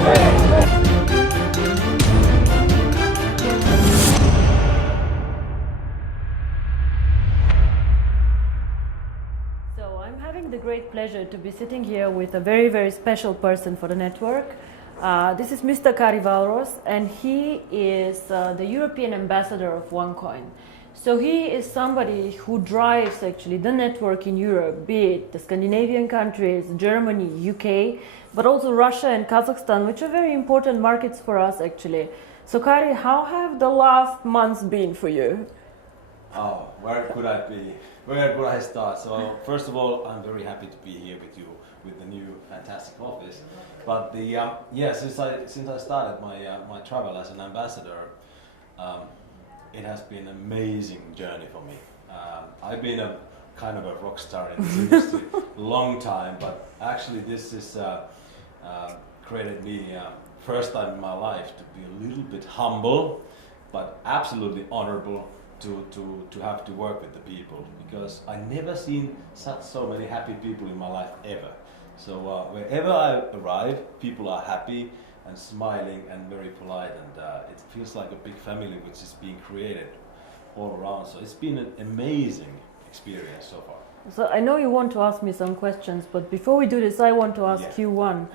So I'm having the great pleasure to be sitting here with a very, very special person for the network. This is Mr. Kari Valros, and he is the European ambassador of OneCoin. So he is somebody who drives actually the network in Europe, be it the Scandinavian countries, Germany, UK, but also Russia and Kazakhstan, which are very important markets for us actually. So Kari, how have the last months been for you? Oh, where could I be? Where could I start? So first of all, I'm very happy to be here with you with the new fantastic office. But since I started my travel as an ambassador, it has been an amazing journey for me. I've been a kind of a rock star in this industry long time, but actually this is created me first time in my life to be a little bit humble, but absolutely honorable to have to work with the people, because I never seen so many happy people in my life ever. So wherever I arrive, people are happy and smiling and very polite, and it feels like a big family which is being created all around. So it's been an amazing experience so far. So I know you want to ask me some questions, but before we do this, I want to ask you one.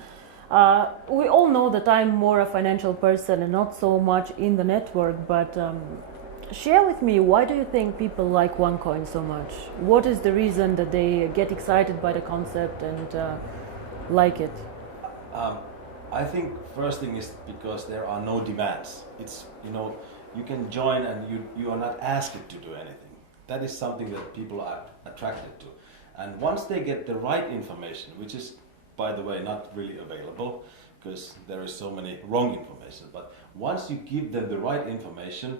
We all know that I'm more a financial person and not so much in the network, but share with me, why do you think people like OneCoin so much? What is the reason that they get excited by the concept and like it? I think first thing is because there are no demands. It's, you can join and you are not asked to do anything. That is something that people are attracted to. And once they get the right information, which is, by the way, not really available because there is so many wrong information, but once you give them the right information,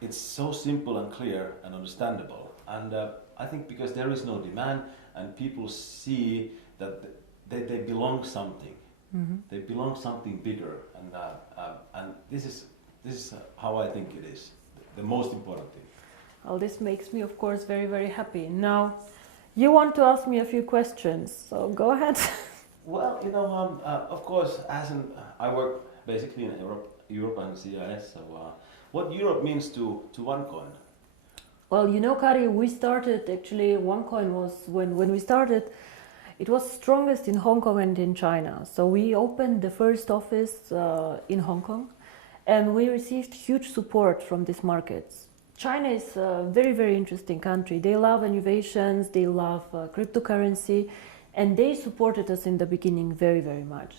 it's so simple and clear and understandable. And I think because there is no demand and people see that they belong something. Mm-hmm. They belong something bigger, and this is how I think it is the most important thing. Well, this makes me, of course, very, very happy. Now, you want to ask me a few questions, so go ahead. Well, of course, I work basically in Europe and CIS. So, what Europe means to OneCoin? Well, Kari, we started actually. OneCoin was when we started. It was strongest in Hong Kong and in China. So we opened the first office in Hong Kong, and we received huge support from these markets. China is a very, very interesting country. They love innovations, they love cryptocurrency, and they supported us in the beginning very, very much.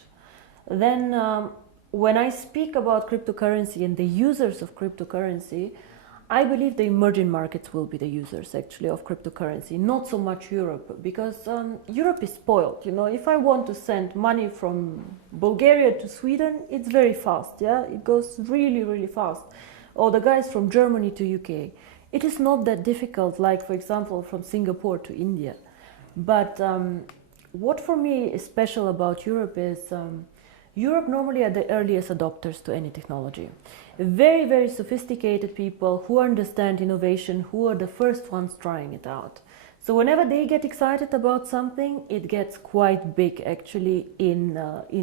Then when I speak about cryptocurrency and the users of cryptocurrency, I believe the emerging markets will be the users actually of cryptocurrency, not so much Europe, because Europe is spoiled. If I want to send money from Bulgaria to Sweden, it's very fast, it goes really, really fast. Or the guys from Germany to UK. It is not that difficult, like for example from Singapore to India. But what for me is special about Europe is Europe normally are the earliest adopters to any technology. Very, very sophisticated people who understand innovation, who are the first ones trying it out. So whenever they get excited about something, it gets quite big actually in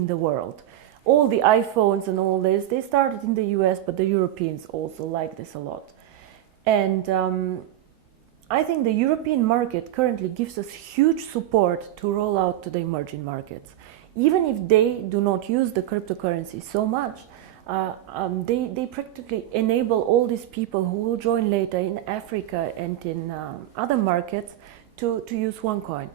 the world. All the iPhones and all this, they started in the US, but the Europeans also like this a lot. And I think the European market currently gives us huge support to roll out to the emerging markets. Even if they do not use the cryptocurrency so much, they practically enable all these people who will join later in Africa and in other markets to use OneCoin.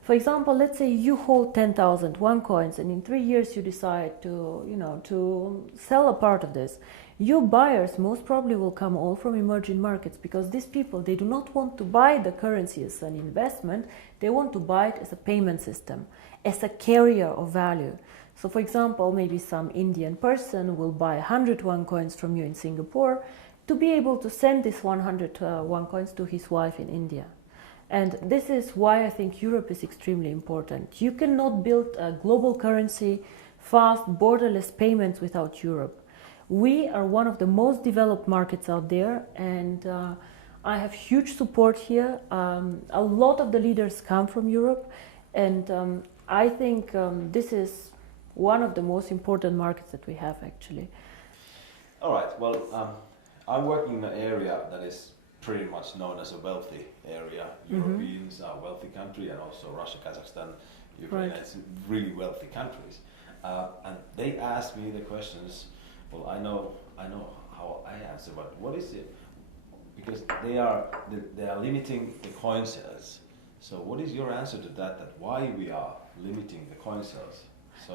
For example, let's say you hold 10,000 OneCoins and in 3 years you decide to sell a part of this. Your buyers most probably will come all from emerging markets, because these people, they do not want to buy the currency as an investment, they want to buy it as a payment system, as a carrier of value. So for example, maybe some Indian person will buy 100 OneCoins from you in Singapore to be able to send this 100 OneCoins to his wife in India. And this is why I think Europe is extremely important. You cannot build a global currency, fast, borderless payments without Europe. We are one of the most developed markets out there, and I have huge support here. A lot of the leaders come from Europe, and I think this is one of the most important markets that we have actually. All right. Well, I'm working in an area that is pretty much known as a wealthy area. Europeans are a wealthy country, and also Russia, Kazakhstan, Ukraine. Right. It's really wealthy countries. And they asked me the questions. Well, I know how I answer, but what is it? Because they are limiting the coin sales. So what is your answer to that? That why we are limiting the coin sales so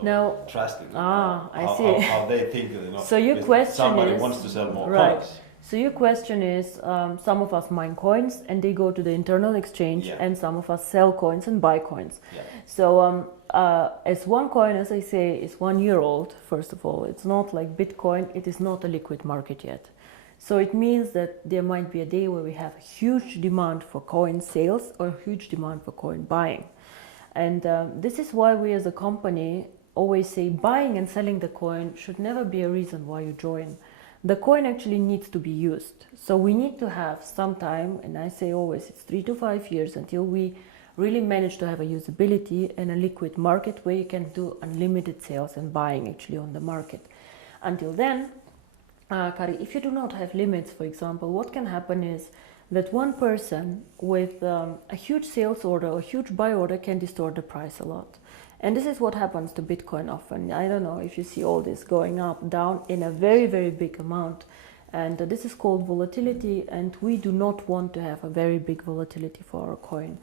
drastically? I see. How they think that, you know, So your question somebody is, wants to sell more right. coins. So your question is, some of us mine coins and they go to the internal exchange, and some of us sell coins and buy coins. Yeah. So as OneCoin, as I say, is 1 year old, first of all. It's not like Bitcoin, it is not a liquid market yet. So it means that there might be a day where we have a huge demand for coin sales or huge demand for coin buying. And this is why we as a company always say buying and selling the coin should never be a reason why you join. The coin actually needs to be used. So we need to have some time, and I say always it's 3 to 5 years until we really manage to have a usability and a liquid market where you can do unlimited sales and buying actually on the market. Until then, Kari, if you do not have limits, for example, what can happen is that one person with a huge sales order or huge buy order can distort the price a lot. And this is what happens to Bitcoin often. I don't know if you see all this going up, down in a very, very big amount. And this is called volatility, and we do not want to have a very big volatility for our coin.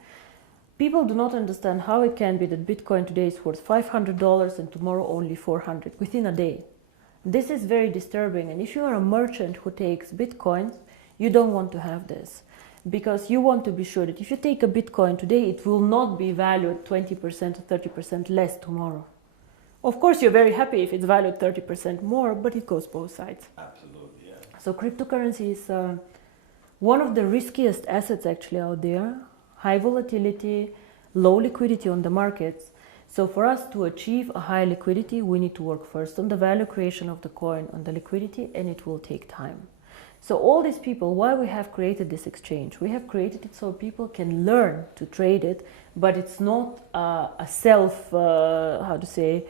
People do not understand how it can be that Bitcoin today is worth $500 and tomorrow only $400 within a day. This is very disturbing, and if you are a merchant who takes Bitcoins, you don't want to have this. Because you want to be sure that if you take a Bitcoin today, it will not be valued 20% or 30% less tomorrow. Of course, you're very happy if it's valued 30% more, but it goes both sides. Absolutely, yeah. So cryptocurrency is one of the riskiest assets actually out there. High volatility, low liquidity on the markets. So for us to achieve a high liquidity, we need to work first on the value creation of the coin, on the liquidity, and it will take time. So all these people, why we have created this exchange? We have created it so people can learn to trade it, but it's not a self, the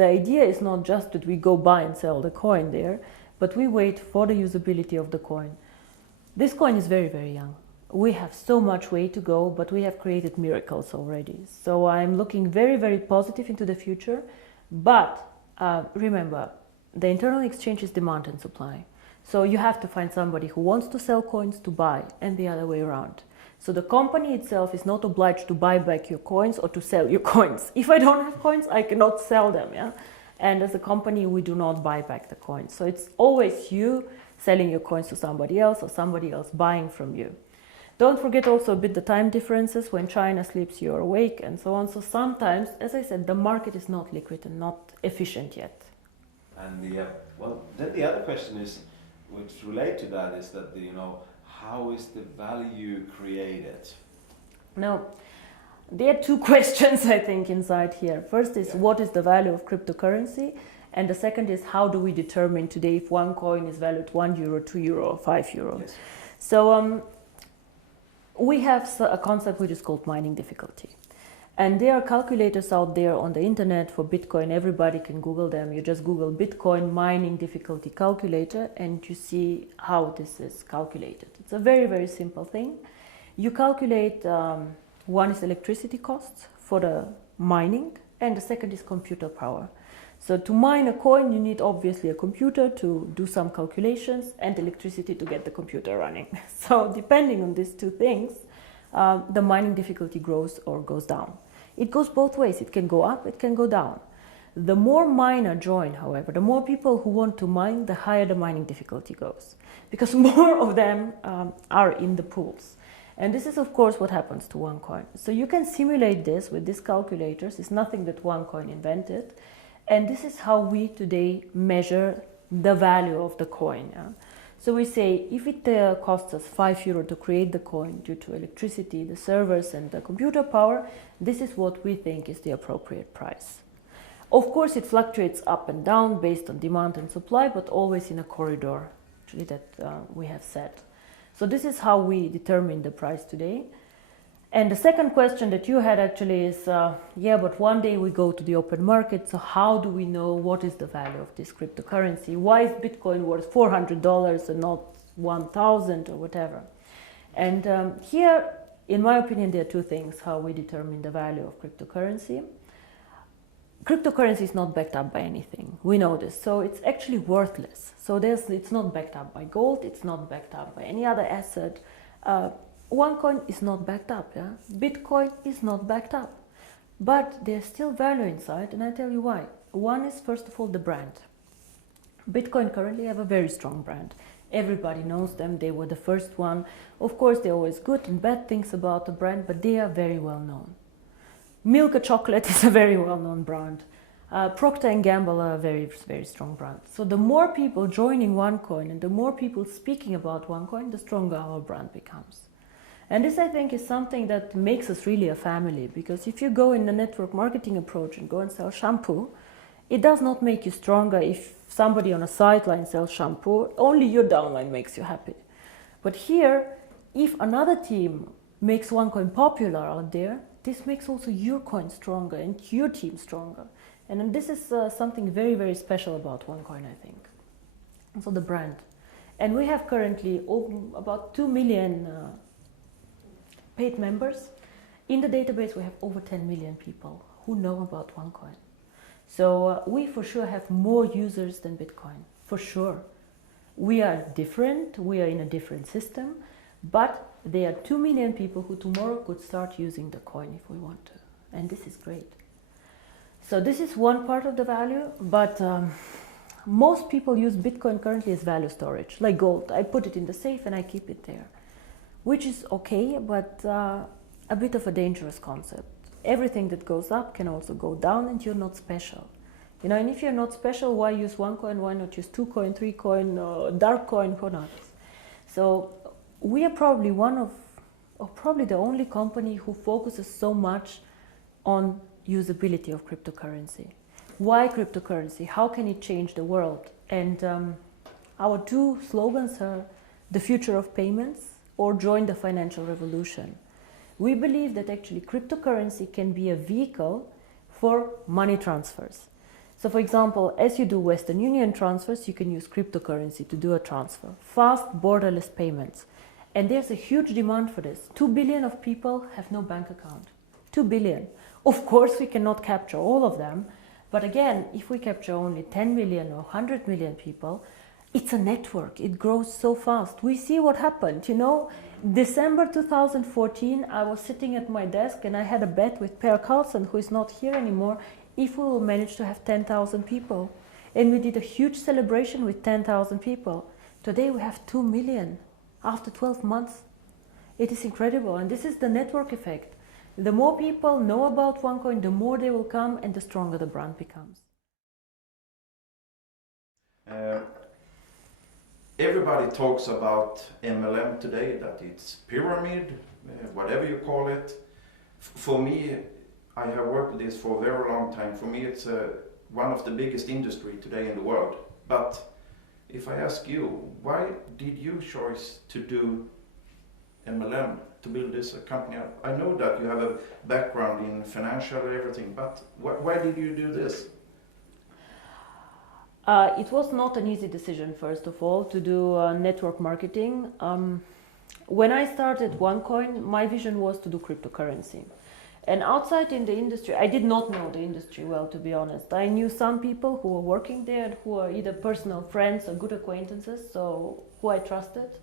idea is not just that we go buy and sell the coin there, but we wait for the usability of the coin. This coin is very, very young. We have so much way to go, but we have created miracles already. So I'm looking very, very positive into the future. But remember, the internal exchange is demand and supply. So you have to find somebody who wants to sell coins to buy, and the other way around. So the company itself is not obliged to buy back your coins or to sell your coins. If I don't have coins, I cannot sell them. Yeah? And as a company, we do not buy back the coins. So it's always you selling your coins to somebody else or somebody else buying from you. Don't forget also a bit the time differences. When China sleeps, you're awake, and so on. So sometimes, as I said, the market is not liquid and not efficient yet. And then the other question is, which relate to that, is that how is the value created? Now, there are two questions I think inside here. First is what is the value of cryptocurrency, and the second is how do we determine today if one coin is valued €1, €2, or €5? Yes. So we have a concept which is called mining difficulty. And there are calculators out there on the internet for Bitcoin. Everybody can Google them. You just Google Bitcoin mining difficulty calculator and you see how this is calculated. It's a very, very simple thing. You calculate, one is electricity costs for the mining, and the second is computer power. So to mine a coin, you need obviously a computer to do some calculations and electricity to get the computer running. So depending on these two things, the mining difficulty grows or goes down. It goes both ways. It can go up, it can go down. The more miner join, however, the more people who want to mine, the higher the mining difficulty goes, because more of them are in the pools. And this is, of course, what happens to OneCoin. So you can simulate this with these calculators. It's nothing that OneCoin invented. And this is how we today measure the value of the coin. Yeah? So we say if it costs us €5 to create the coin due to electricity, the servers and the computer power, this is what we think is the appropriate price. Of course, it fluctuates up and down based on demand and supply, but always in a corridor actually that we have set. So this is how we determine the price today. And the second question that you had actually is, yeah, but one day we go to the open market, so how do we know what is the value of this cryptocurrency? Why is Bitcoin worth $400 and not 1,000 or whatever? And here, in my opinion, there are two things how we determine the value of cryptocurrency. Cryptocurrency is not backed up by anything. We know this. So it's actually worthless. So it's not backed up by gold. It's not backed up by any other asset. OneCoin is not backed up. Yeah? Bitcoin is not backed up. But there's still value inside, and I tell you why. One is, first of all, the brand. Bitcoin currently have a very strong brand. Everybody knows them. They were the first one. Of course, there are always good and bad things about the brand, but they are very well known. Milka Chocolate is a very well-known brand. Procter & Gamble are a very, very strong brand. So the more people joining OneCoin and the more people speaking about OneCoin, the stronger our brand becomes. And this, I think, is something that makes us really a family, because if you go in the network marketing approach and go and sell shampoo, it does not make you stronger if somebody on a sideline sells shampoo. Only your downline makes you happy. But here, if another team makes OneCoin popular out there, this makes also your coin stronger and your team stronger. And this is something very, very special about OneCoin, I think. So the brand. And we have currently about 2 million paid members. In the database, we have over 10 million people who know about OneCoin. So we for sure have more users than Bitcoin, for sure. We are different, we are in a different system, but there are 2 million people who tomorrow could start using the coin if we want to. And this is great. So this is one part of the value, but most people use Bitcoin currently as value storage, like gold. I put it in the safe and I keep it there, which is okay, but a bit of a dangerous concept. Everything that goes up can also go down, and you're not special. You know, and if you're not special, why use OneCoin? Why not use 2Coin, 3Coin, dark coin, who knows? So we are probably one of, or probably the only company who focuses so much on usability of cryptocurrency. Why cryptocurrency? How can it change the world? And our two slogans are the future of payments or join the financial revolution. We believe that actually cryptocurrency can be a vehicle for money transfers. So for example, as you do Western Union transfers, you can use cryptocurrency to do a transfer. Fast, borderless payments. And there's a huge demand for this. 2 billion of people have no bank account. 2 billion. Of course, we cannot capture all of them. But again, if we capture only 10 million or 100 million people, it's a network. It grows so fast. We see what happened. You know, December 2014, I was sitting at my desk and I had a bet with Per Carlson, who is not here anymore, if we will manage to have 10,000 people. And we did a huge celebration with 10,000 people. Today we have 2 million after 12 months. It is incredible. And this is the network effect. The more people know about OneCoin, the more they will come and the stronger the brand becomes. Everybody talks about MLM today, that it's pyramid, whatever you call it. For me, I have worked with this for a very long time. For me, it's one of the biggest industry today in the world. But if I ask you, why did you choose to do MLM, to build this company up? I know that you have a background in financial and everything, but why did you do this? It was not an easy decision, first of all, to do network marketing. When I started OneCoin, my vision was to do cryptocurrency. And outside in the industry, I did not know the industry well, to be honest. I knew some people who were working there, who are either personal friends or good acquaintances, so who I trusted.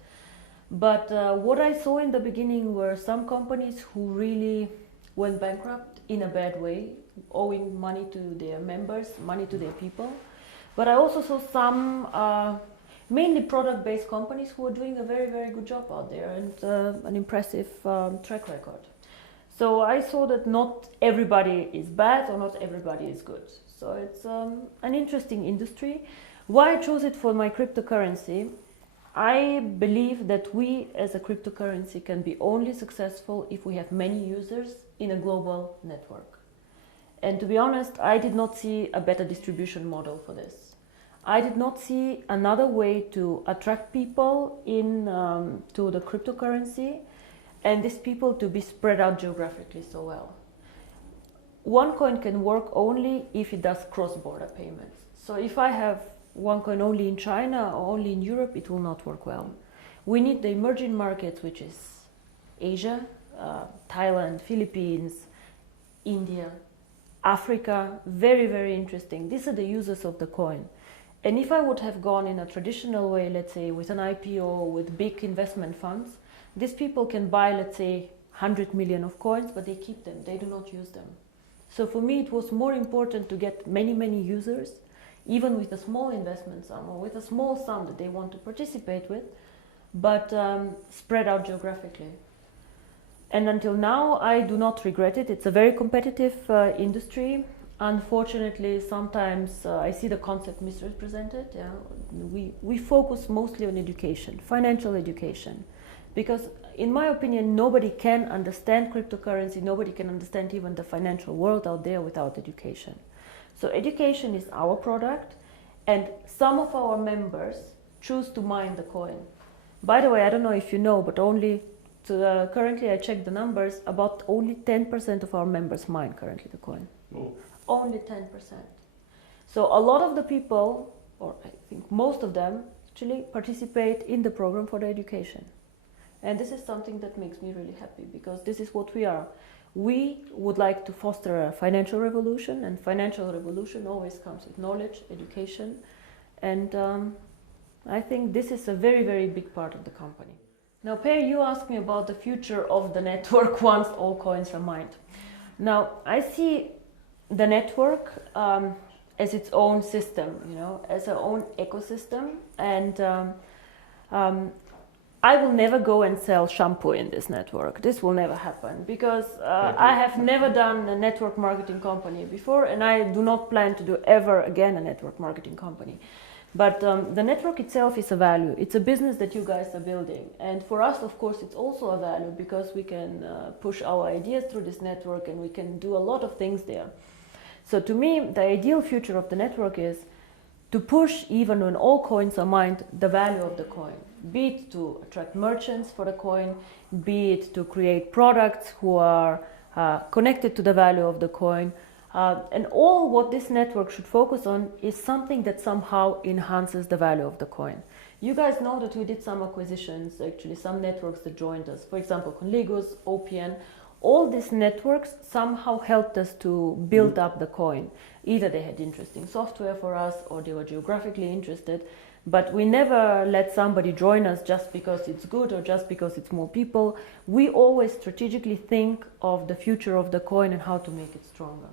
But what I saw in the beginning were some companies who really went bankrupt in a bad way, owing money to their members, money to their people. But I also saw some mainly product-based companies who were doing a very, very good job out there and an impressive track record. So I saw that not everybody is bad or not everybody is good. So it's an interesting industry. Why I chose it for my cryptocurrency? I believe that we as a cryptocurrency can be only successful if we have many users in a global network. And to be honest, I did not see a better distribution model for this. I did not see another way to attract people in to the cryptocurrency and these people to be spread out geographically so well. OneCoin can work only if it does cross-border payments. So if I have OneCoin only in China or only in Europe, it will not work well. We need the emerging markets, which is Asia, Thailand, Philippines, India, Africa, very, very interesting. These are the users of the coin. And if I would have gone in a traditional way, let's say with an IPO, with big investment funds, these people can buy, let's say, 100 million of coins, but they keep them, they do not use them. So for me, it was more important to get many, many users, even with a small investment sum or with a small sum that they want to participate with, but spread out geographically. And until now, I do not regret it. It's a very competitive industry. Unfortunately, sometimes I see the concept misrepresented. Yeah? We focus mostly on education, financial education, because in my opinion, nobody can understand cryptocurrency, nobody can understand even the financial world out there without education. So education is our product, and some of our members choose to mine the coin. By the way, I don't know if you know, but currently I checked the numbers, about only 10% of our members mine currently the coin. Oh. Only 10%. So a lot of the people, or I think most of them, actually participate in the program for the education. And this is something that makes me really happy, because this is what we are. We would like to foster a financial revolution, and financial revolution always comes with knowledge, education, and I think this is a very, very big part of the company. Now, Per, you asked me about the future of the network once all coins are mined. Now, I see the network as its own system, as our own ecosystem, and I will never go and sell shampoo in this network. This will never happen, because I have never done a network marketing company before, and I do not plan to do ever again a network marketing company. But the network itself is a value. It's a business that you guys are building. And for us, of course, it's also a value, because we can push our ideas through this network, and we can do a lot of things there. So to me, the ideal future of the network is to push, even when all coins are mined, the value of the coin. Be it to attract merchants for the coin, be it to create products who are connected to the value of the coin. And all what this network should focus on is something that somehow enhances the value of the coin. You guys know that we did some acquisitions, actually some networks that joined us. For example, Conligos, OPN. All these networks somehow helped us to build up the coin. Either they had interesting software for us, or they were geographically interested. But we never let somebody join us just because it's good or just because it's more people. We always strategically think of the future of the coin and how to make it stronger.